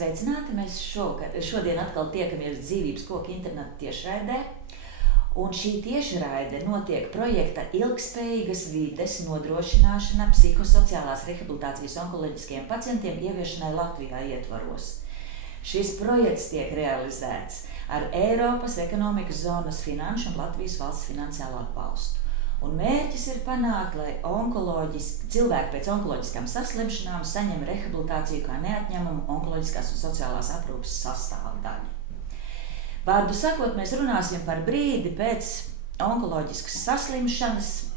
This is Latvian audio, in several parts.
Sveicināti! Mēs šodien atkal tiekamies Dzīvības koka interneta tiešraidē. Un šī tiešraide notiek projekta Ilgtspējīgas vides nodrošināšana psihosociālās rehabilitācijas onkoloģiskajiem pacientiem ieviešanai Latvijā ietvaros. Šis projekts tiek realizēts ar Eiropas ekonomikas zonas finanšu un Latvijas valsts finansiālo atbalstu. Un mērķis ir panākt, lai cilvēki pēc onkoloģiskām saslimšanām saņem rehabilitāciju kā neatņemumu onkoloģiskās un sociālās aprūpes sastāvdaļu. Vārdu sakot, mēs runāsim par brīdi pēc onkoloģiskas saslimšanas,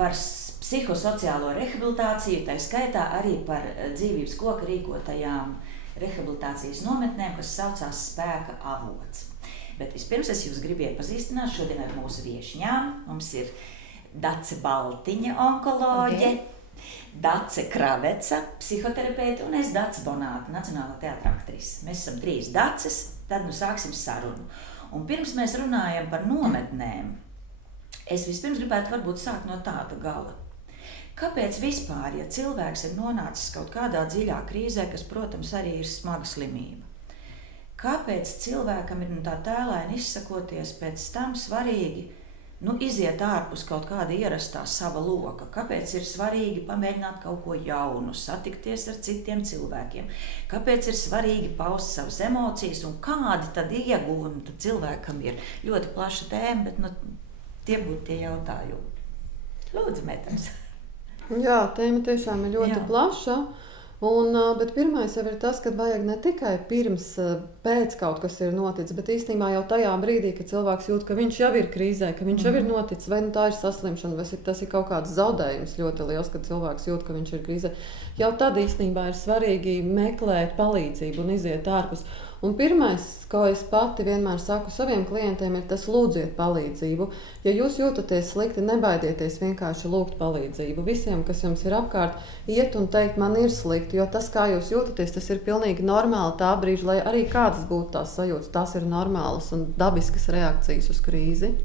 par psihosociālo rehabilitāciju, tā skaitā arī par Dzīvības koka rīkotajām rehabilitācijas nometnēm, kas saucās Spēka avots. Bet vispirms es jūs gribu iepazīstināt šodien ar mūsu viešņām. Mums ir Dace Baltiņa, onkoloģe, Dace Kraveca, psihoterapeite, un es Dace Bonāte, Nacionālā teātra aktrise. Mēs esam 3 Daces, tad nu sāksim sarunu. Un pirms mēs runājam par nometnēm, es vispirms gribētu varbūt sākt no tāda gala. Kāpēc vispār, ja cilvēks ir nonācis kaut kādā dziļā krīzē, kas, protams, arī ir smaga slimība? Kāpēc cilvēkam ir tā tēlaini izsakoties pēc tam svarīgi iziet ārpus kaut kāda ierastā sava loka? Kāpēc ir svarīgi pamēģināt kaut ko jaunu, satikties ar citiem cilvēkiem? Kāpēc ir svarīgi paust savas emocijas un kādi tad ieguvumi tad cilvēkam ir? Ļoti plaša tēma, bet tie būtu tie jautājumi. Lūdzu, Metams. Jā, tēma tiešām ir ļoti plaša. Bet pirmais jau ir tas, ka vajag ne tikai pēc kaut kas ir noticis, bet īstenībā jau tajā brīdī, kad cilvēks jūt, ka viņš jau ir krīzē, ka viņš jau ir noticis, vai tā ir saslimšana, vai tas ir kaut kāds zaudējums ļoti liels, kad cilvēks jūt, ka viņš ir krīzē. Jau tad īstenībā ir svarīgi meklēt palīdzību un iziet ārpus. Un pirmais, ko es pati vienmēr saku saviem klientiem, ir tas: lūdziet palīdzību. Ja jūs jūtaties slikti, nebaidieties vienkārši lūgt palīdzību. Visiem, kas jums ir apkārt, iet un teikt, man ir slikti, jo tas, kā jūs jūtaties, tas ir pilnīgi normāli tā brīža, lai arī kādas būtu tās sajūtas, tās ir normālas un dabiskas reakcijas uz krīzi.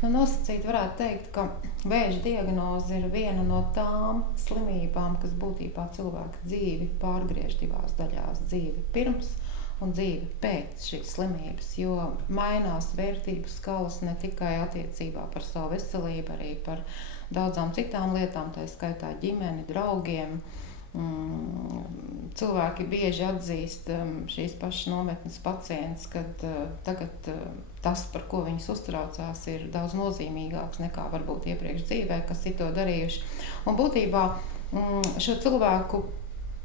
Nosacīt varētu teikt, ka vēža diagnoze ir viena no tām slimībām, kas būtībā cilvēka dzīvi pārgriež 2 daļās: dzīvi pirms un dzīve pēc šīs slimības, jo mainās vērtību skalas ne tikai attiecībā par savu veselību, arī par daudzām citām lietām, tā skaitā ģimeni, draugiem. Cilvēki bieži atzīst šīs pašas nometnes pacients, kad tagad tas, par ko viņas uztraucās, ir daudz nozīmīgāks nekā varbūt iepriekš dzīvē, kas ir to darījuši. Un būtībā šo cilvēku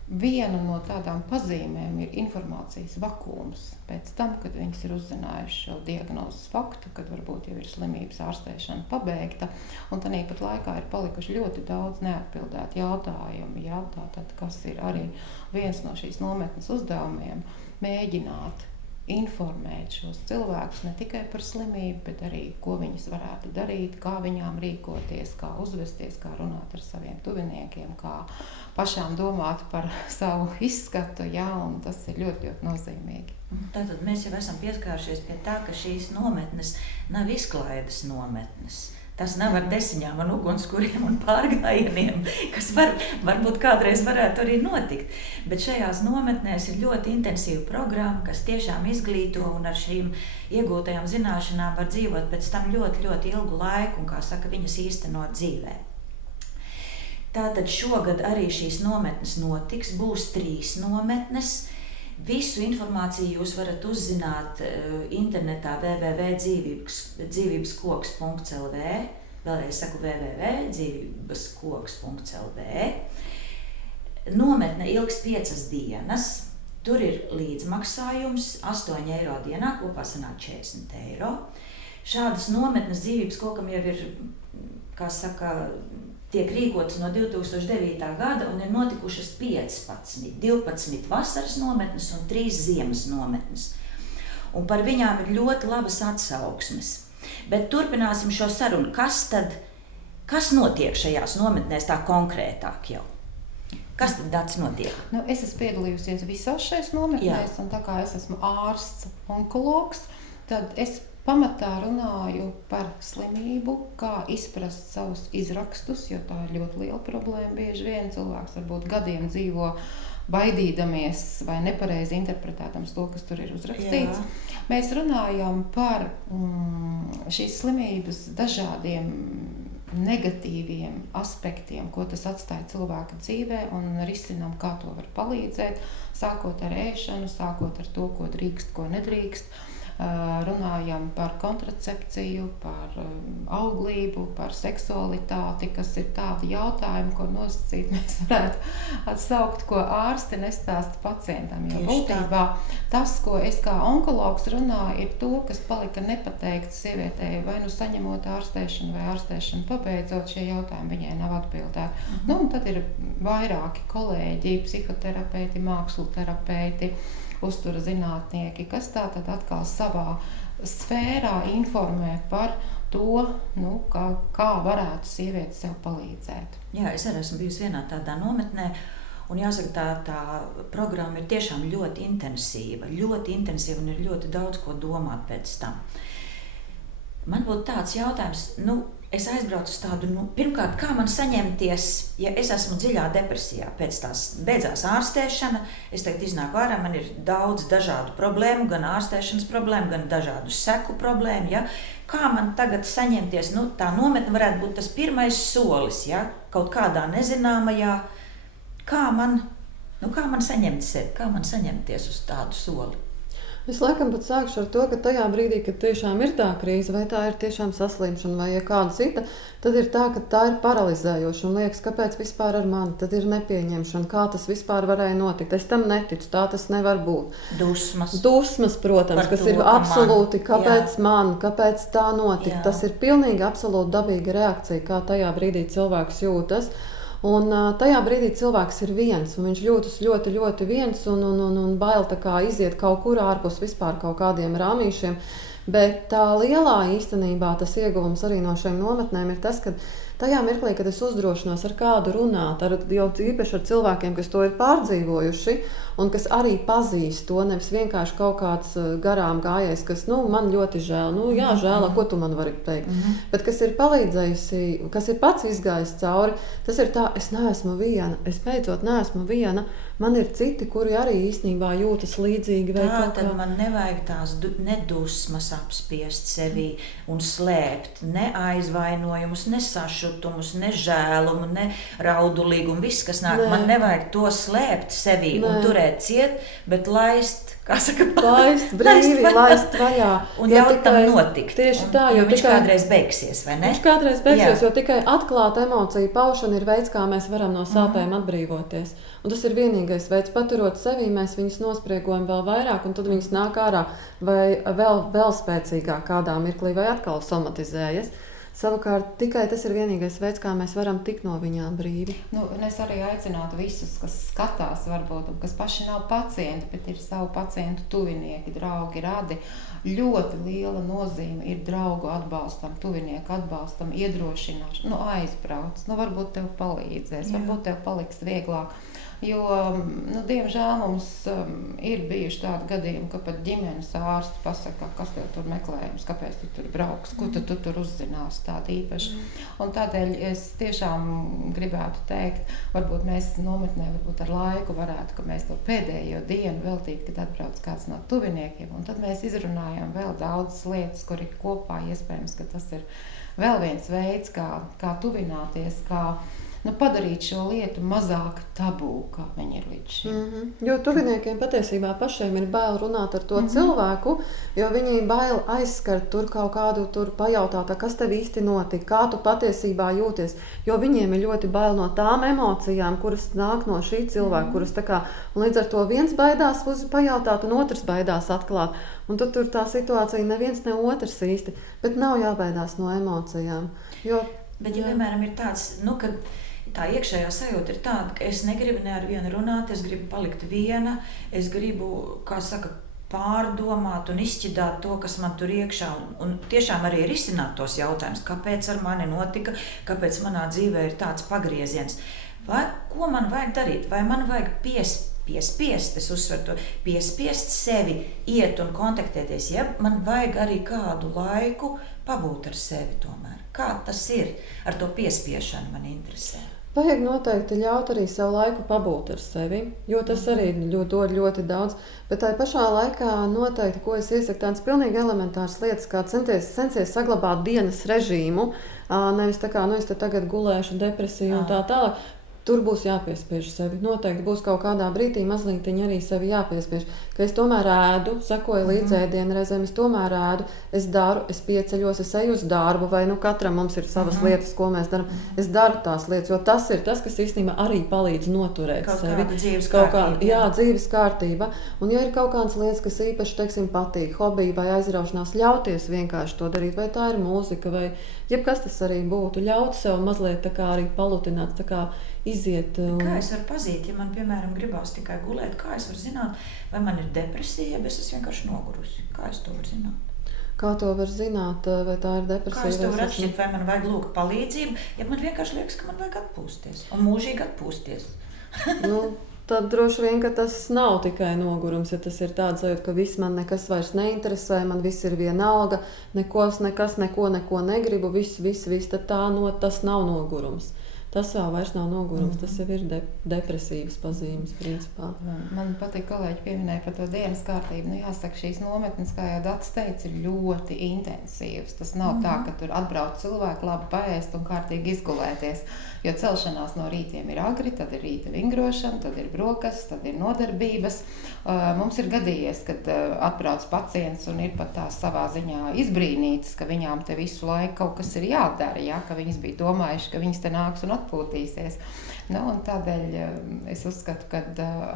viena no tādām pazīmēm ir informācijas vakums. Pēc tam, kad viņas ir uzzinājuši šo diagnozes faktu, kad varbūt jau ir slimības ārstēšana pabeigta, un tāpat laikā ir palikuši ļoti daudz neatbildētu jautājumu. Tātad, kas ir arī viens no šīs nometnes uzdevumiem, mēģināt informēt šos cilvēkus ne tikai par slimību, bet arī, ko viņas varētu darīt, kā viņām rīkoties, kā uzvesties, kā runāt ar saviem tuviniekiem, kā pašām domāt par savu izskatu, un tas ir ļoti, ļoti nozīmīgi. Tātad mēs jau esam pieskāršies pie tā, ka šīs nometnes nav izklaides nometnes. Tas nav ar desiņām un ugunskuriem un pārgājieniem, kas varbūt kādreiz varētu arī notikt. Bet šajās nometnēs ir ļoti intensīva programma, kas tiešām izglīto, un ar šīm iegūtajām zināšanām var dzīvot pēc tam ļoti, ļoti ilgu laiku un, kā saka, viņas īstenot dzīvē. Tātad šogad arī šīs nometnes notiks, būs 3 nometnes. Visu informāciju jūs varat uzzināt internetā www.dzīvībeskoks.lv. Vēlreiz saku www.dzīvībeskoks.lv. Nometne ilgs 5 dienas. Tur ir līdzmaksājums 8 eiro dienā, kopā sanāk 40 eiro. Šādas nometnes Dzīvības kokam jau ir, kā saka, tiek rīkotas no 2009. gada un ir notikušas 12 vasaras nometnes un 3 ziemas nometnes. Un par viņām ir ļoti labas atsauksmes. Bet turpināsim šo sarunu. Kas notiek šajās nometnēs tā konkrētāk jau? Kas tad Dace notiek? Es esmu piedalījusies visās šajās nometnēs, un tā kā es esmu ārsts, onkologs, tad es pamatā runāju par slimību, kā izprast savus izrakstus, jo tā ir ļoti liela problēma. Bieži vien cilvēks varbūt gadiem dzīvo baidīdamies vai nepareizi interpretēdams to, kas tur ir uzrakstīts. Jā. Mēs runājam par šīs slimības dažādiem negatīviem aspektiem, ko tas atstāja cilvēka dzīvē, un risinām, kā to var palīdzēt, sākot ar ēšanu, sākot ar to, ko drīkst, ko nedrīkst. Runājam par kontracepciju, par auglību, par seksualitāti, kas ir tādi jautājumi, ko nosacīt mēs varētu atsaukt, ko ārsti nestāsta pacientam. Jo būtībā tas, ko es kā onkologs runāju, ir to, kas palika nepateikts sievietei, vai nu saņemot ārstēšanu vai ārstēšanu pabeidzot, šie jautājumi viņai nav atbildēti. Nu, un tad ir vairāki kolēģi, psihoterapeiti, mākslu terapeiti, uztura zinātnieki, kas tātad atkal savā sfērā informē par to, kā varētu sieviete sev palīdzēt. Jā, es arī esmu bijusi vienā tādā nometnē, un jāsaka, tā programma ir tiešām ļoti intensīva un ir ļoti daudz ko domāt pēc tam. Man būtu tāds jautājums, es aizbraucu uz tādu, pirmkārt, kā man saņemties, ja es esmu dziļā depresijā, pēc tās beidzās ārstēšana, es tagad iznāku ārā, man ir daudz dažādu problēmu, gan ārstēšanas problēmu, gan dažādu seku problēmu, ja? Kā man tagad saņemties, tā nometne varētu būt tas pirmais solis, ja? Kaut kādā nezināmajā, kā man saņemt sevi, kā man saņemties uz tādu soli? Es laikam pat sākšu ar to, ka tajā brīdī, kad tiešām ir tā krīze, vai tā ir tiešām saslimšana vai kāda cita, tad ir tā, ka tā ir paralizējoša un liekas, kāpēc vispār ar mani, tad ir nepieņemšana, kā tas vispār varēja notikt. Es tam neticu, tā tas nevar būt. Dusmas, protams, kas ir absolūti, kāpēc man, kāpēc tā notika. Jā. Tas ir pilnīgi absolūti dabīga reakcija, kā tajā brīdī cilvēks jūtas. Un tajā brīdī cilvēks ir viens, un viņš jūtas ļoti, ļoti viens un bail tā kā iziet kaut kur ārpus vispār kaut kādiem rāmīšiem. Bet tā lielā īstenībā tas ieguvums arī no šiem nometnēm ir tas, ka tajā mirklī, kad es uzdrošinos ar kādu runāt, jau īpaši ar cilvēkiem, kas to ir pārdzīvojuši un kas arī pazīst to, nevis vienkārši kaut kāds garām gājējs, kas, man ļoti žēl, jā, žēl, ko tu man vari teikt, bet kas ir palīdzējusi, kas ir pats izgājis cauri, tas ir tā, es neesmu viena, es beidzot neesmu viena, man ir citi, kuri arī īstenībā jūtas līdzīgi. Tad man nevajag tās nedusmas apspiest sevī un slēpt, ne aizvainojumus, ne sašutumus, ne žēlumu, ne raudulīgumu, viss, kas nāk, man nevajag to slēpt sevī un turēt ciet, bet laist, kā saka, laist brīvi, laist vaļā. Un ļaut tam notikt. Tieši tā, jo viņš kādreiz beigsies, vai ne? Viņš kādreiz beigsies, jo tikai atklāta emociju paušana ir veids, kā mēs varam no sāpēm atbrīvoties. Un tas ir vienīgais veids, paturot sevī, mēs viņus nospriegojam vēl vairāk, un tad viņas nāk ārā vai vēl spēcīgāk kādā mirklī vai atkal somatizējas. Savukārt, tikai tas ir vienīgais veids, kā mēs varam tikt no viņām brīvi. Es arī aicinātu visus, kas skatās, varbūt, kas paši nav pacienti, bet ir savu pacientu tuvinieki, draugi, radi. Ļoti liela nozīme ir draugu atbalstam, tuvinieku atbalstam, iedrošināšanu. Aizbrauc, varbūt tev palīdzēs, varbūt tev paliks vieglāk. Jo, diemžēl mums ir bijuši tādi gadījumi, ka pat ģimenes ārsti pasaka, kas tev tur meklējums, kāpēc tu tur brauks, ko tu tur uzzinās tādi īpaši. Un tādēļ es tiešām gribētu teikt, varbūt mēs nometnē ar laiku varētu, ka mēs to pēdējo dienu veltīt, kad atbrauc kāds no tuviniekiem, un tad mēs izrunājam vēl daudzas lietas, kur ir kopā iespējams, ka tas ir vēl viens veids, kā tuvināties, kā padarīt šo lietu mazāk tabū, kā viņi ir līdz šim. Jo tuviniekiem patiesībā pašiem ir bail runāt ar to cilvēku, jo viņi bail aizskart tur kaut kādu pajautāt, kas tev īsti notika, kā tu patiesībā jūties, jo viņiem ir ļoti bail no tām emocijām, kuras nāk no šī cilvēka, kuras un līdz ar to viens baidās pajautāt un otrs baidās atklāt. Un tad tur tā situācija neviens ne otrs īsti, bet nav jābaidās no emocijām. Bet ja vienmēram ir tāds, ka tā iekšējā sajūta ir tāda, ka es negribu ne ar vienu runāt, es gribu palikt viena, es gribu, pārdomāt un izšķidāt to, kas man tur iekšā, un tiešām arī risināt tos jautājumus, kāpēc ar mani notika, kāpēc manā dzīvē ir tāds pagrieziens. Vai ko man vajag darīt? Vai man vajag piespiest, es uzsveru to, piespiest sevi iet un kontaktēties, ja man vajag arī kādu laiku pabūt ar sevi tomēr. Kā tas ir ar to piespiešanu, man interesē? Vajag noteikti ļaut arī sev laiku pabūt ar sevi, jo tas arī dod ļoti daudz. Bet tā pašā laikā noteikti, ko es iesaku, tādas pilnīgi elementāras lietas, kā centies saglabāt dienas režīmu, nevis tā kā, es te tagad gulēšu depresiju un tā tālāk. Tur būs jāpiespiež sevi. Noteikti būs kaut kādā brīdī mazliet arī sevi jāpiespiež. Ka es tomēr ēdu, sakoju līdz ēdienu reizēm, es tomēr ēdu, es daru, es pieceļos, es eju uz darbu, vai katram mums ir savas lietas, ko mēs darām. Es daru tās lietas, jo tas ir tas, kas īstenībā arī palīdz noturēt sevi. Dzīves kārtība. Jā, dzīves kārtība. Un ja ir kaut kādas lietas, kas īpaši, teiksim, patīk, hobija vai aizraušanās, ļauties vienkārši to darīt, vai tā ir mūzika, vai jebkas tas arī būtu, ļaut sev mazliet tā kā arī palutināt, tā kā iziet. Kā es varu pazīt, ja man, piemēram, gribās tikai gulēt, kā es varu zināt, vai man ir depresija, ja es esmu vienkārši nogurusi? Kā es to varu zināt? Kā to var zināt, vai tā ir depresija? Kā es to varu atšķirt, vai man vajag lūgt palīdzību, ja man vienkārši liekas, ka man vajag atpūsties un mūžīgi atpūsties? Tad droši vien, ka tas nav tikai nogurums, ja tas ir tāds sajūta, ka viss man nekas vairs neinteresē, man viss ir vienalga, neko negribu, viss, tad tas nav nogurums. Tas vēl vairs nav nogurums, tas jau ir depresīvas pazīmes principā. Man patīk, kolēģi pieminēja par to dienas kārtību. Jāsaka, šīs nometnes, kā jau Dats teica, ir ļoti intensīvas. Tas nav tā, ka tur atbrauc cilvēki, labi paēst un kārtīgi izgulēties. Jo celšanās no rītiem ir agri, tad ir rīta vingrošana, tad ir brokas, tad ir nodarbības. Mums ir gadījies, kad atbrauc pacients un ir pat tā savā ziņā izbrīnītas, ka viņām te visu laiku kaut kas ir jādara, ja? Ka viņas bija domājuši, ka viņas te nāks un atpūtīsies. Un tādēļ es uzskatu, ka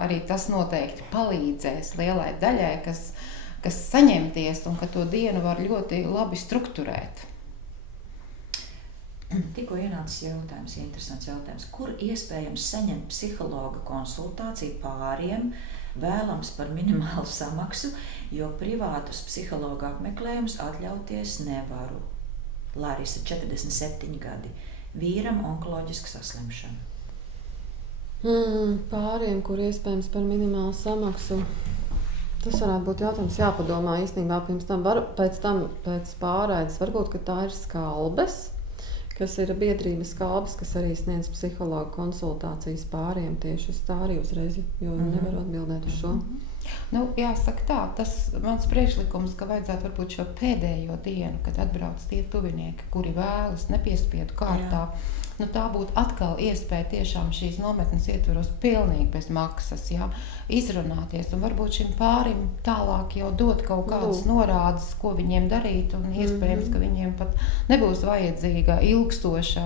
arī tas noteikti palīdzēs lielai daļai, kas saņemties un ka to dienu var ļoti labi strukturēt. Tikko ienācis jautājums, interesants jautājums. Kur iespējams saņemt psihologa konsultāciju pāriem, vēlams par minimālu samaksu, jo privātus psihologa apmeklējumus atļauties nevaru? Larisa, 47 gadi. Vīram onkoloģiska saslimšana. Pāriem, kur iespējams par minimālu samaksu. Tas varētu būt jautājums jāpadomā īstenībā pirms tam. Pēc pārraides varbūt, ka tā ir Skalbes, kas ir biedrības Skalbes, kas arī sniedz psihologu konsultācijas pāriem tieši uz tā arī uzreiz, jo nevaru atbildēt uz šo. Jāsaka tā, tas mans priekšlikums, ka vajadzētu varbūt šo pēdējo dienu, kad atbrauc tie tuvinieki, kuri vēlas nepiespiedu kārtā, tā būtu atkal iespēja tiešām šīs nometnes ietveros pilnīgi bez maksas, izrunāties un varbūt šim pārim tālāk jau dot kaut kādas norādes, ko viņiem darīt, un iespējams, ka viņiem pat nebūs vajadzīga ilgstoša,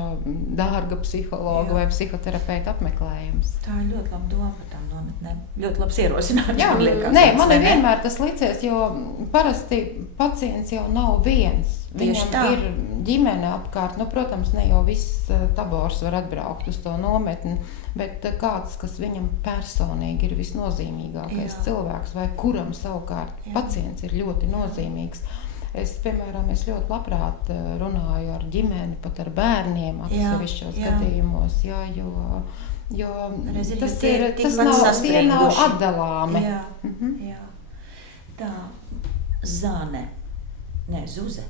dārga psihologa vai psihoterapeita apmeklējums. Tā ir ļoti laba doma par tām nometnēm. Ļoti labs ierosinājums. Man vienmēr tas licies, jo parasti pacients jau nav viens. Viņam ir ģimene apkārt. Protams, ne jau viss tabors var atbraukt uz to nometni, bet kāds, kas viņam personīgi ir visnozīmīgākais cilvēks, vai kuram savukārt pacients ir ļoti nozīmīgs. Es ļoti labprāt runāju ar ģimeni, pat ar bērniem atsevišķos gadījumos, jo tas nav atdalāmi. Tā, Zuze.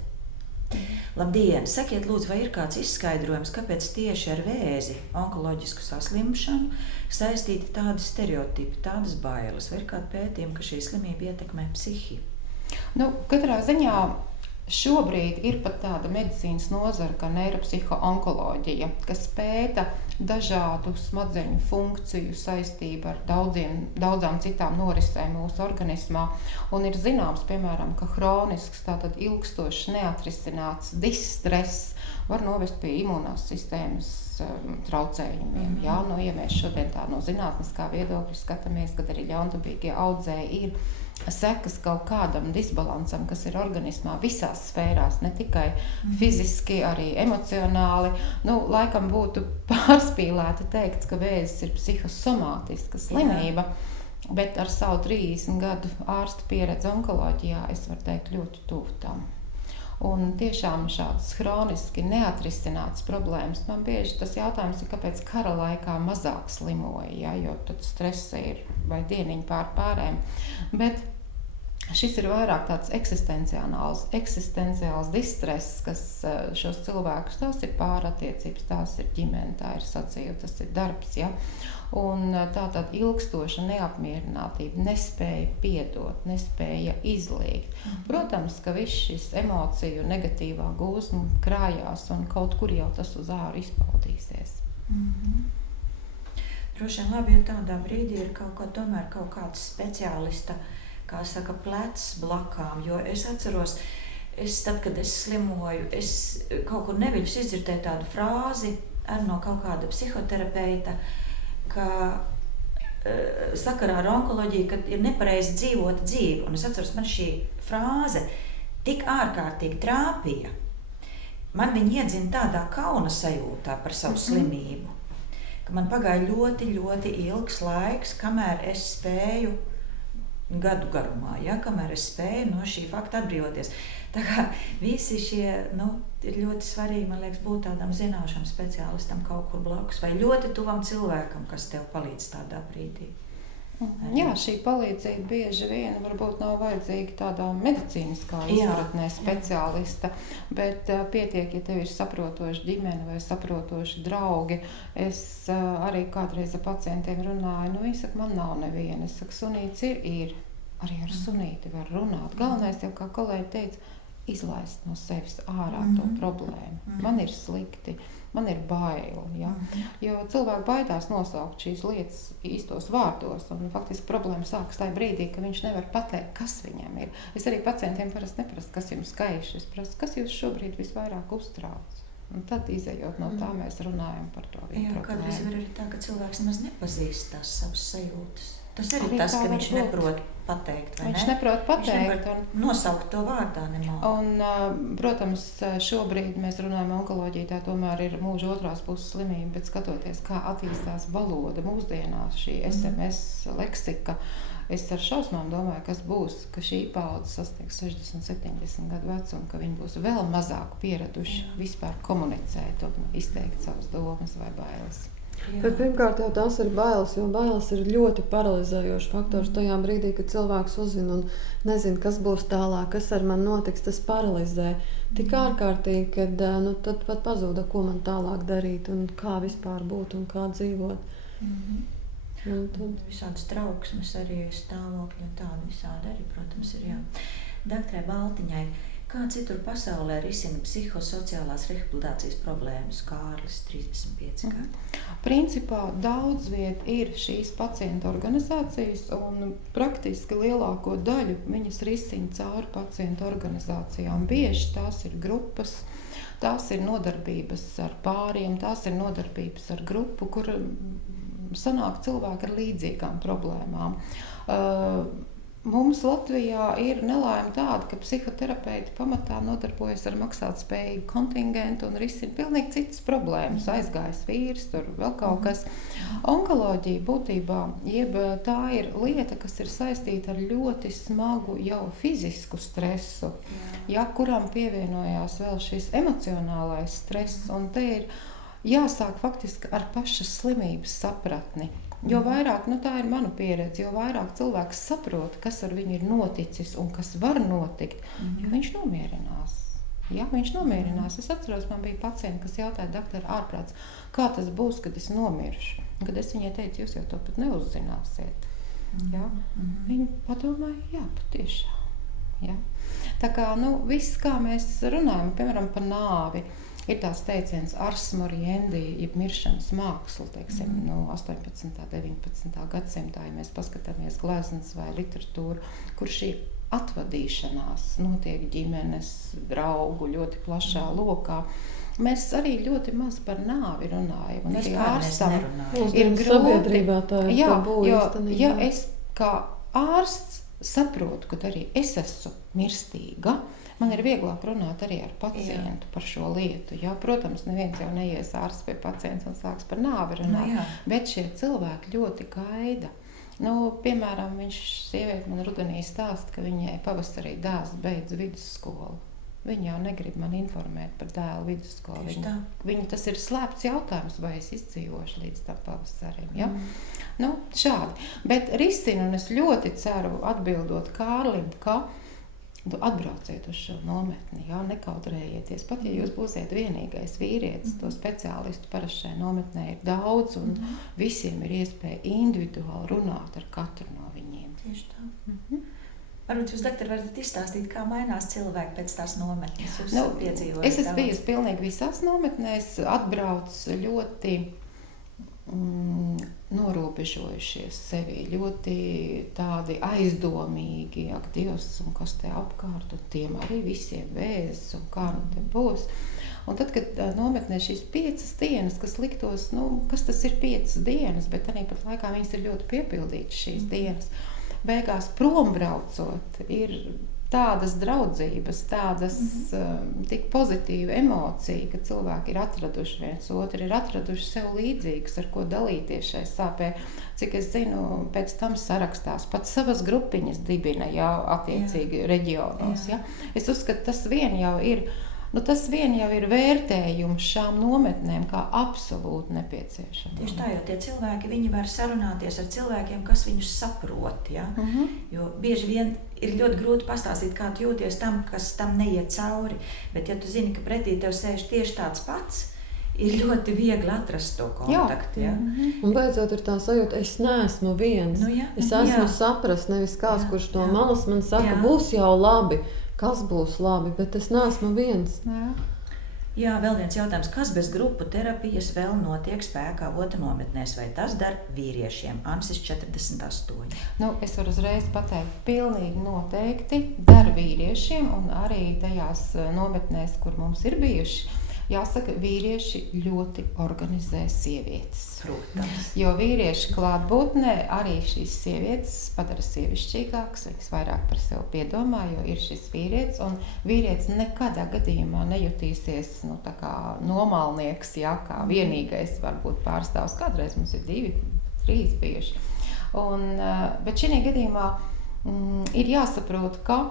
Labdien! Sakiet, lūdzu, vai ir kāds izskaidrojums, kāpēc tieši ar vēzi, onkoloģisku saslimšanu saistīti tādi stereotipi, tādas bailes? Vai ir kādi pētījumi, ka šī slimība ietekmē psihi? Katrā ziņā šobrīd ir pat tāda medicīnas nozara, kā neiropsiho-onkoloģija, kas pēta dažādu smadzeņu funkciju saistību ar daudzām citām norisēm mūsu organismā. Un ir zināms, piemēram, ka hronisks, tātad ilgstošs neatrisināts distress var novest pie imūnās sistēmas traucējumiem. Ja mēs šodien tā no zinātniskā viedokļa skatāmies, kad arī ļaundabīgie audzēji ir sekas kaut kādam disbalansam, kas ir organismā visās sfērās, ne tikai fiziski, arī emocionāli. Laikam būtu pārspīlēti teikt, ka vēzis ir psihosomātiska slimība, bet ar savu 30 gadu ārsta pieredzi onkoloģijā es varu teikt ļoti tuvu tam. Un tiešām šādas hroniski neatrisinātas problēmas. Man bieži tas jautājums ir, kāpēc kara laikā mazāk slimoja, ja, jo tad stresa ir vai dieniņi pār pārēm. Bet šis ir vairāk tāds eksistenciāls distress, kas šos cilvēkus, tās ir pārattiecības, tās ir ģimene, tā ir sadzīve, tas ir darbs, ja? Un tā tāda ilgstoša neapmierinātība, nespēja piedot, nespēja izlīgt. Protams, ka viss šis emociju negatīvā gūzma krājās un kaut kur jau tas uz āru izpaudīsies. Droši vien labi, ja tādā brīdī ir tomēr kaut kāds speciālista, kā saka, plecs blakām, jo es atceros, tad, kad es slimoju, es kaut kur neviļus izdzirdēju tādu frāzi arī no kaut kāda psihoterapeita, ka sakarā ar onkoloģiju, ka ir nepareizi dzīvota dzīve. Un es atceros, man šī frāze tik ārkārtīgi trāpīja. Man viņa iedzina tādā kauna sajūtā par savu slimību, ka man pagāja ļoti, ļoti ilgs laiks, kamēr es spēju gadu garumā, ja, kamēr es spēju no šī fakta atbrīvoties. Tā kā visi šie, ir ļoti svarīgi, man liekas, būt tādam zināšam speciālistam kaut kur blakus vai ļoti tuvam cilvēkam, kas tev palīdz tādā brīdī. Jā, šī palīdzība bieži vien varbūt nav vajadzīga tādā medicīniskā izpratnē speciālista, bet pietiek, ja tev ir saprotoša ģimene vai saprotoši draugi. Es arī kādreiz ar pacientiem runāju, viņi saka, man nav neviena. Es saku, sunīts ir. Arī ar sunīti var runāt. Galvenais jau, kā kolēģi teica, izlaist no sevis ārā to problēmu. Man ir slikti. Man ir bail, ja? Jo cilvēki baidās nosaukt šīs lietas īstos vārdos, un faktiski problēma sākas tajā brīdī, ka viņš nevar pateikt, kas viņam ir. Es arī pacientiem parasti neprastu, kas jums skaiši, es prastu, kas jūs šobrīd visvairāk uztrauc. Un tad, izejot no tā, mēs runājam par to viņu problēmu. Kādreiz ir arī tā, ka cilvēks nemaz nepazīst tās savas sajūtas. Tas arī tas, ka viņš neprot pateikt, vai ne? Viņš neprot pateikt. Viņš nosaukt to vārdā nemāk. Un, protams, šobrīd mēs runājam onkoloģiju, tā tomēr ir mūža otrās puses slimība, bet skatoties, kā attīstās valoda mūsdienās, šī SMS leksika, es ar šausmām domāju, kas būs, ka šī paudze sasniegs 60, 70 gadu vecumu, ka viņi būs vēl mazāk pieraduši vispār komunicēt un izteikt savas domas vai bailes. Bet pirmkārt jau tās ir bailes, jo bailes ir ļoti paralizējošs faktors tajā brīdī, kad cilvēks uzzina un nezina, kas būs tālāk, kas ar mani notiks, tas paralizē. Tik ārkārtīgi, kad tad pat pazūda, ko man tālāk darīt un kā vispār būt un kā dzīvot. Visādas trauksmes arī stāvokļi un tādi visādi arī, protams, ir jā. Daktarei Baltiņai, kā citur pasaulē risina psihosociālās rehabilitācijas problēmas? Kārlis, 35 gadi. Principā daudz viet ir šīs pacientu organizācijas, un praktiski lielāko daļu viņas risina cauri pacientu organizācijām. Bieži tās ir grupas, tās ir nodarbības ar pāriem, tās ir nodarbības ar grupu, kur sanāk cilvēki ar līdzīgām problēmām. Mums Latvijā ir nelaime tāda, ka psihoterapeiti pamatā nodarbojas ar maksātspējīgu kontingentu un risina pilnīgi citas problēmas. Aizgājis vīrs, tur vēl kaut kas. Onkoloģija būtībā, tā ir lieta, kas ir saistīta ar ļoti smagu jau fizisku stresu, kuram pievienojās vēl šis emocionālais stress, un te ir jāsāk faktiski ar pašas slimības sapratni. Jo vairāk, tā ir mana pieredze, jo vairāk cilvēks saprot, kas ar viņu ir noticis un kas var notikt, jo viņš nomierinās. Ja, viņš nomierinās. Es atceros, man bija pacienti, kas jautāja doktoru ārprāts, kā tas būs, kad es nomiršu. Un, kad es viņai teicu, jūs jau to pat neuzzināsiet. Ja? Viņa padomāja, jā, patiešām. Ja? Tā kā, viss, kā mēs runājam, piemēram, par nāvi, ir tās teiciens ars moriendi, jeb miršanas māksla, teiksim, no 18. 19. gadsimtā, ja mēs paskatāmies gleznas vai literatūru, kur šī atvadīšanās notiek ģimenes, draugu ļoti plašā lokā. Mēs arī ļoti maz par nāvi runājam. Un arī ārstam ir grūti. Ja es kā ārsts saprotu, ka arī es esmu mirstīga, man ir vieglāk runāt arī ar pacientu par šo lietu. Jā, protams, neviens jau neies ārsts pie pacients un sāks par nāvi runāt, bet šie cilvēki ļoti gaida. Piemēram, sieviete man rudenī stāsta, ka viņai pavasarī dēls beidz vidusskolu. Viņi jau negrib man informēt par dēlu vidusskolu. Viņi tas ir slēpts jautājums, vai es izdzīvošu līdz tam pavasarim. Ja? Nu, šādi. Bet risinu, un es ļoti ceru, atbildot Kārlim, ka atbrauciet uz šo nometni, ja? Nekautrējieties. Pat ja jūs būsiet vienīgais vīrietis, to speciālistu parasti šai nometnē ir daudz, un visiem ir iespēja individuāli runāt ar katru no viņiem. Tieši tā. Varbūt jūs, doktor, varat izstāstīt, kā mainās cilvēki pēc tās nometnes? Es esmu bijusi pilnīgi visās nometnēs, atbrauc ļoti norobežojušies sevi, ļoti tādi aizdomīgi, ak, Dievs, un kas te apkārt, un tiem arī visiem vēzis, un kā nu te būs. Un tad, kad nometnē šīs 5 dienas, kas liktos, kas tas ir 5 dienas, bet arī pat laikā viņas ir ļoti piepildītas šīs dienas. Beigās prombraucot ir tādas draudzības, tādas tik pozitīva emocija, ka cilvēki ir atraduši viens otru, ir atraduši sev līdzīgus, ar ko dalīties šai sāpē. Cik es zinu, pēc tam sarakstās, pat savas grupiņas dibina jau attiecīgi reģionos. Ja? Es uzskatu, tas vien jau ir vērtējums šām nometnēm kā absolūti nepieciešams. Tieši tā, jo tie cilvēki, viņi var sarunāties ar cilvēkiem, kas viņus saprot. Ja? Jo bieži vien ir ļoti grūti pastāstīt, kā tu jūties tam, kas tam neiet cauri. Bet ja tu zini, ka pretī tev sēž tieši tāds pats, ir ļoti viegli atrast to kontaktu. Ja? Un beidzot ir tā sajūta, es neesmu viens. Es esmu saprast, nevis kāds, kurš no malas man saka, būs jau labi. Kas būs labi, bet es neesmu viens. Jā, vēl viens jautājums. Kas bez grupu terapijas vēl notiek spēkā avotu nometnēs? Vai tas dar vīriešiem? Ansis 48. Es varu uzreiz pateikt, pilnīgi noteikti dar vīriešiem, un arī tajās nometnēs, kur mums ir bijuši. Jāsaka, vīrieši ļoti organizē sievietes. Protams. Jo vīrieši klātbūtnē arī šīs sievietes padara sievišķīgākas, viņas vairāk par sevi piedomā, jo ir šis vīrietis, un vīrietis nekadā gadījumā nejutīsies tā kā nomalnieks, kā vienīgais varbūt pārstāvs. Kādreiz mums ir 2, 3 bijuši. Bet šī gadījumā ir jāsaprot, ka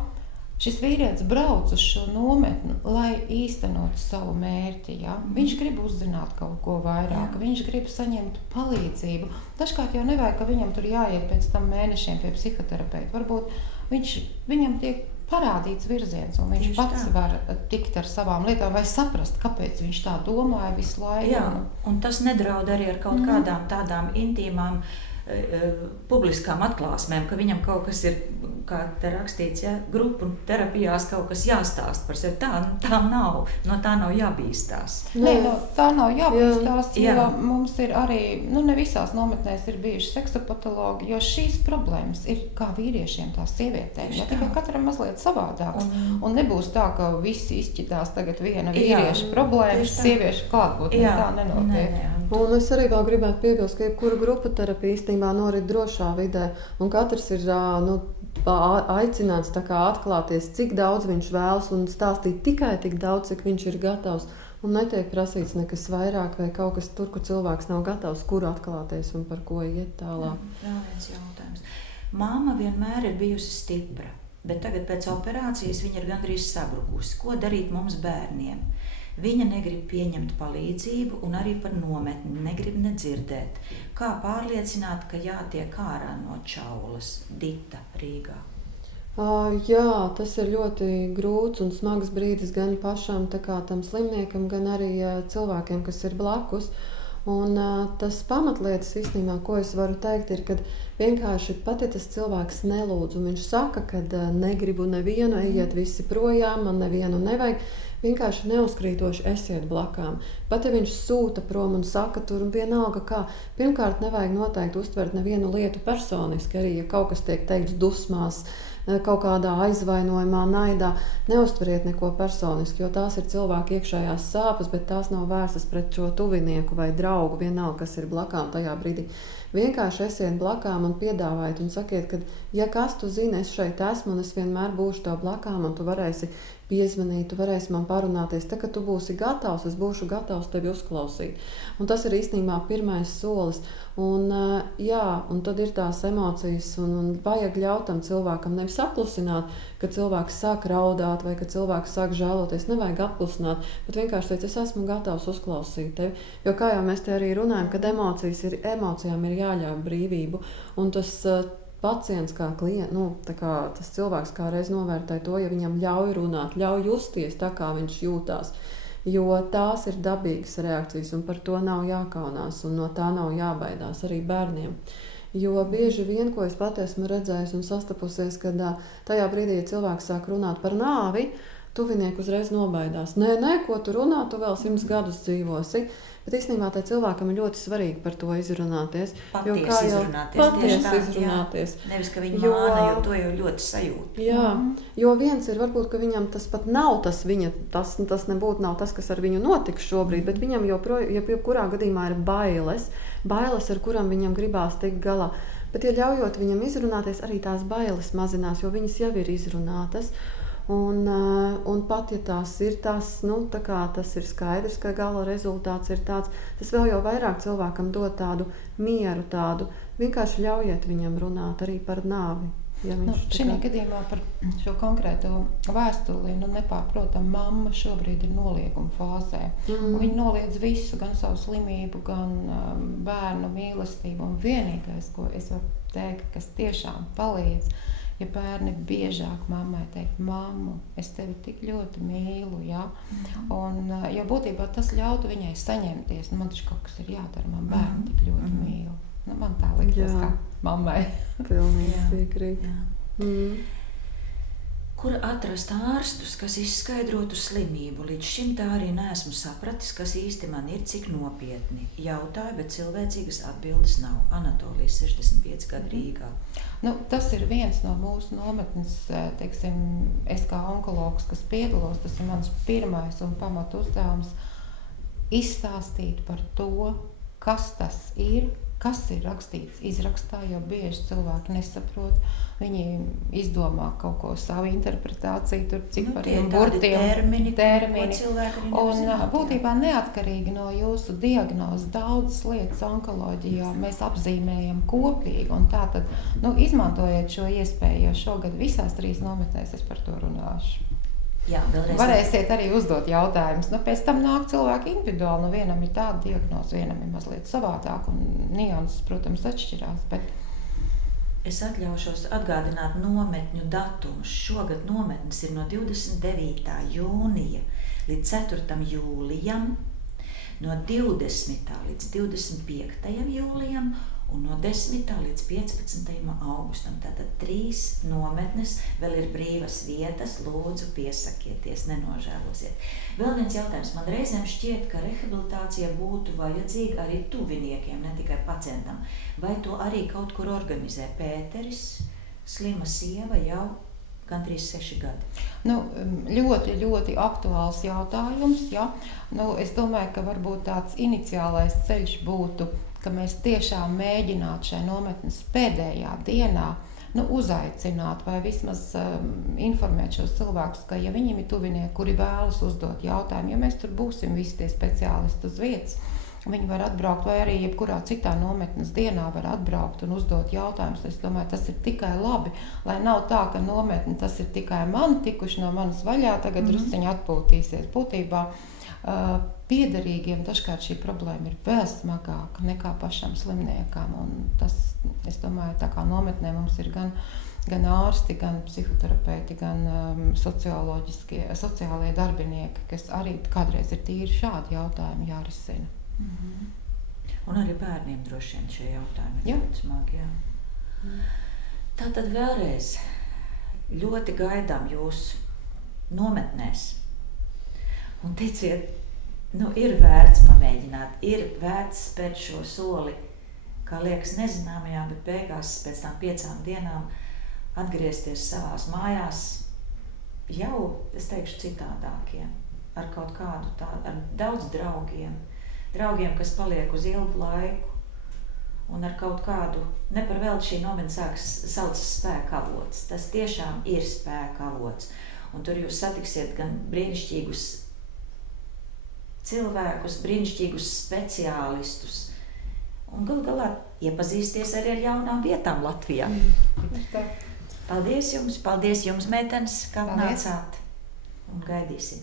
šis vīrietis brauc uz šo nometni, lai īstenotu savu mērķi. Ja? Viņš grib uzzināt kaut ko vairāk, viņš grib saņemt palīdzību. Dažkārt jau nevajag, ka viņam tur jāiet pēc tam mēnešiem pie psihoterapeita. Varbūt viņam tiek parādīts virziens, un viņš pats var tikt ar savām lietām vai saprast, kāpēc viņš tā domāja visu laiku. Jā, un tas nedraud arī ar kaut kādām tādām intīmām publiskām atklāsmēm, ka viņam kaut kas ir, kā te rakstīts, grupu terapijās kaut kas jāstāst par sevi. Tā nav, no tā nav jābīstās. Tā nav jābīstās, jo mums ir arī, ne visās nometnēs ir bijuši seksopatologi, jo šīs problēmas ir kā vīriešiem, tā sievietēm. Ja tikai katram mazliet savādāks. Un nebūs tā, ka visi izšķitās tagad viena vīrieša problēmas, sieviešu klātbūtnē. Tā nenotiek. Un es arī vēl gribētu piebilst, ka jebkura grupu terapija īstenībā norit drošā vidē, un katrs ir aicināts atklāties, cik daudz viņš vēlas, un stāstīt tikai tik daudz, cik viņš ir gatavs. Un netiek prasīts nekas vairāk vai kaut kas tur, kur cilvēks nav gatavs, kur atklāties un par ko iet tālāk. Vēl viens jautājums. Māma vienmēr ir bijusi stipra, bet tagad pēc operācijas viņa ir gandrīz sabrukusi. Ko darīt mums bērniem? Viņa negrib pieņemt palīdzību un arī par nometni negrib nedzirdēt. Kā pārliecināt, ka jātiek ārā no čaulas? Dita, Rīgā. Jā, tas ir ļoti grūts un smags brīdis gan pašam, tam slimniekam, gan arī cilvēkiem, kas ir blakus. Un tas pamatlietas īstenībā, ko es varu teikt, ir, kad vienkārši pat ja tas cilvēks nelūdz, un viņš saka, ka negribu nevienu, ejiet visi projām, man nevienu nevajag, vienkārši neuzkrītoši esiet blakām. Pat ja viņš sūta prom un saka tur un vienalga kā, pirmkārt nevajag noteikti uztvert nevienu lietu personiski, arī ja kaut kas tiek teikts dusmās, kaut kādā aizvainojumā, naidā, neuztveriet neko personiski, jo tās ir cilvēku iekšējās sāpes, bet tās nav vērstas pret šo tuvinieku vai draugu, vienalga, kas ir blakām tajā brīdī. Vienkārši esiet blakām un piedāvājiet un sakiet, ka ja kas tu zini, es šeit esmu un es vienmēr būšu tev blakām un tu varēsi piezvanīt, tu varēsi man parunāties. Tad, kad tu būsi gatavs, es būšu gatavs tevi uzklausīt. Un tas ir īstenībā pirmais solis. Un tad ir tās emocijas, un vajag ļaut tam cilvēkam nevis apklusināt, kad cilvēks sāk raudāt vai kad cilvēks sāk žēloties. Nevajag apklusināt, bet vienkārši teikt, es esmu gatavs uzklausīt tevi. Jo kā jau mēs te arī runājam, kad emocijām ir jāļauj brīvību. Un tas pacients kā klients, tas cilvēks kā reiz novērtē to, ja viņam ļauj runāt, ļauj justies tā, kā viņš jūtās. Jo tās ir dabīgas reakcijas, un par to nav jākaunās, un no tā nav jābaidās arī bērniem. Jo bieži vien, ko es pati esmu redzējusi un sastapusies, kad tajā brīdī, ja cilvēks sāk runāt par nāvi, tuvinieki uzreiz nobaidās. Nē, ko tu runā, tu vēl 100 gadus dzīvosi. Bet īstenībā tai cilvēkam ir ļoti svarīgi par to izrunāties. Patiesi izrunāties. Nevis, ka viņi māna, jo to jau ļoti sajūt. Jā, jo viens ir varbūt, ka viņam tas pat nav tas nebūtu nav tas, kas ar viņu notiks šobrīd, bet viņam jebkurā gadījumā ir bailes, ar kuram viņam gribās tikt galā. Bet, ja ļaujot viņam izrunāties, arī tās bailes mazinās, jo viņas jau ir izrunātas. Un pat, ja tās ir tas ir skaidrs, ka gala rezultāts ir tāds, tas vēl jau vairāk cilvēkam dod tādu mieru, vienkārši ļaujiet viņam runāt arī par nāvi. Ja šī gadījumā par šo konkrēto vēstuli, nepārprotam, mamma šobrīd ir nolieguma fāzē. Viņa noliedz visu, gan savu slimību, gan bērnu mīlestību. Un vienīgais, ko es varu teikt, kas tiešām palīdz, ja bērni biežāk mammai teikt, mammu, es tevi tik ļoti mīlu, ja? Jo būtībā tas ļautu viņai saņemties. Man taču kaut kas ir jādara, man bērni tik ļoti mīlu. Man tā liktos kā mammai. Pilnīgi piekrīt. Kur atrast ārstus, kas izskaidrotu slimību? Līdz šim tā arī neesmu sapratis, kas īsti man ir, cik nopietni. Jautāju, bet cilvēcīgas atbildes nav. Anatolijas 65 gadu Rīgā. Tas ir viens no mūsu nometnes, es kā onkologs, kas piedalos, tas ir mans pirmais un pamatu uzdevums izstāstīt par to, kas tas ir, kas ir rakstīts izrakstā, jo bieži cilvēki nesaprot. Viņi izdomā kaut ko savu interpretāciju, tur cipariem, burtiem, termini. Un būtībā neatkarīgi no jūsu diagnozes daudzas lietas onkoloģijā mēs apzīmējam kopīgi. Un tātad, izmantojiet šo iespēju, jo šogad visās 3 nometnēs es par to runāšu. Jā, varēsiet arī uzdot jautājumus. Pēc tam nāk cilvēki individuāli. Vienam ir tāda diagnoze, vienam ir mazliet savādāk, un nianses, protams, atšķirās. Bet es atļaušos atgādināt nometņu datumus. Šogad nometnes ir no 29. jūnija līdz 4. jūlijam, no 20. līdz 25. jūlijam un no 10. līdz 15. augustam. Tātad 3 nometnes, vēl ir brīvas vietas, lūdzu piesakieties, nenožēlosiet. Vēl viens jautājums. Man reizēm šķiet, ka rehabilitācija būtu vajadzīga arī tuviniekiem, ne tikai pacientam. Vai to arī kaut kur organizē? Pēteris, slima sieva jau gandrīz 6 gadi. Ļoti, ļoti aktuāls jautājums. Ja? Es domāju, ka varbūt tāds iniciālais ceļš būtu, ka mēs tiešām mēģinātu šai nometnes pēdējā dienā uzaicināt vai vismaz informēt šos cilvēkus, ka ja viņiem ir tuvinieki, kuri vēlas uzdot jautājumu, ja mēs tur būsim visi tie speciālisti uz vietas, viņi var atbraukt vai arī jebkurā citā nometnes dienā var atbraukt un uzdot jautājumus. Es domāju, tas ir tikai labi, lai nav tā, ka nometne tas ir tikai man, tikuši no manas vaļā, tagad drusciņi atpūtīsies. Būtībā piederīgiem dažkārt šī problēma ir vēl smagāka nekā pašam slimniekam. Un tas, es domāju, tā kā nometnē mums ir gan ārsti, gan psihoterapeiti, gan sociālie darbinieki, kas arī kādreiz ir tīri šādi jautājumi jārisina. Un arī bērniem droši vien šie jautājumi ir ļoti smagi. Jā. Tātad vēlreiz ļoti gaidām jūs nometnēs. Un ticiet, ir vērts pamēģināt, ir vērts spērt šo soli, kā liekas nezināmajā, bet beigās pēc tām 5 dienām atgriezties savās mājās jau, es teikšu, citādākiem, ar kaut kādu tādu, ar daudz draugiem, kas paliek uz ilgu laiku, un ar kaut kādu, ne par velti šī nometne saucas spēka avots, tas tiešām ir spēka avots. Un tur jūs satiksiet gan brīnišķīgus cilvēkus, brīnišķīgus speciālistus. Un galu galā iepazīsties arī ar jaunām vietām Latvijā. Paldies jums, meitenes, kā nācāt. Un gaidīsim.